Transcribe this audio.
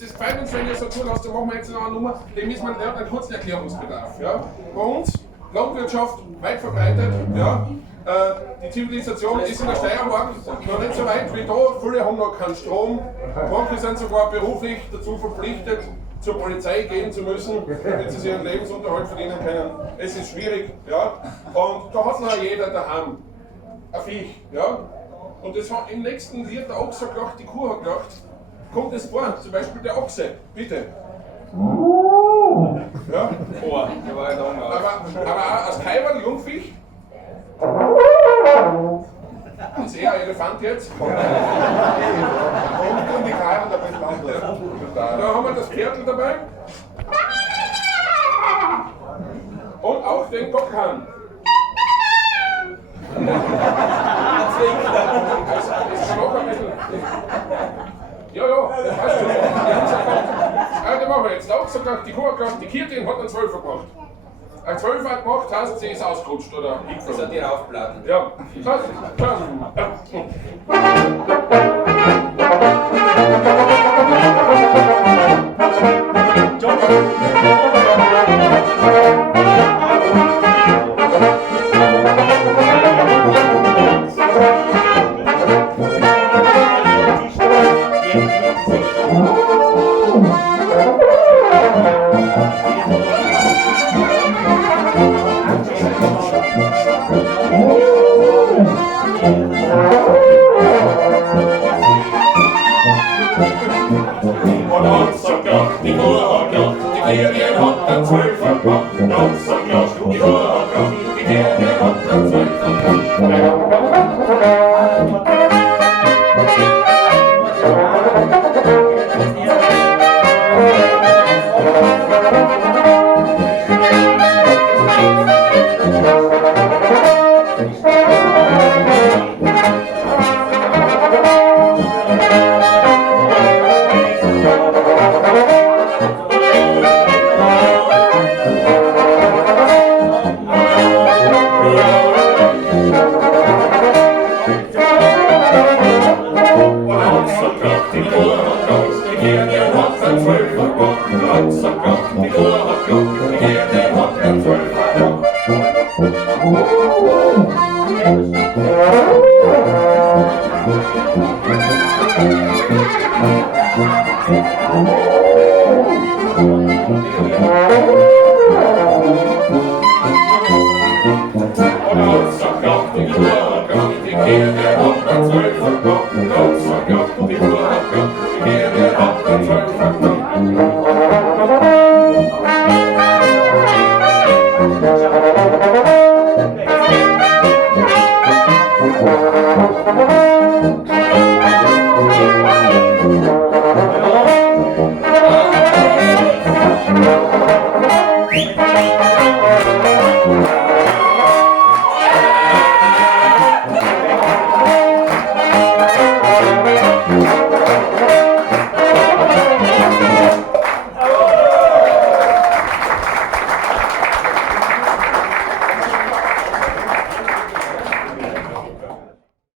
das gefällt uns, wenn ihr so zulasst, dann machen wir jetzt noch eine Nummer, die müssen wir lernen, einen kurzen Erklärungsbedarf. Ja? Bei uns, Landwirtschaft weit verbreitet, ja? Die Zivilisation ist in der Steiermark noch nicht so weit wie da, viele haben noch keinen Strom, manche sind sogar beruflich dazu verpflichtet, zur Polizei gehen zu müssen, damit sie sich ihren Lebensunterhalt verdienen können. Es ist schwierig, ja? Und da hat noch jeder daheim ein Viech, ja? Und das hat im nächsten Lied der Ochse gelacht, die Kuh hat gelacht. Kommt es vor, zum Beispiel der Ochse, bitte. Ja? Oh, der war ja da Aber auch als Kaiwan, Jungviech. Das ist eher ein Elefant jetzt. Und die Karren ein bisschen anders. Da haben wir das Pferdl dabei. Und auch den Gockhahn. Das ist noch ein bisschen. Ja, weißt du, den machen wir jetzt. Der Ochse hat die Kuh gemacht, die Kirtin hat einen Zwölfer gemacht. Ein Zwölfer hat gemacht, heißt, sie ist ausgerutscht oder Das hat die raufblasen. ja, das. Die Kuh hat gelacht, die Kirche hat einen Zwölfer gemacht. Der Ochse hat gelacht, die Kuh hat gelacht, die Kirche hat einen Zwölfer Thank you.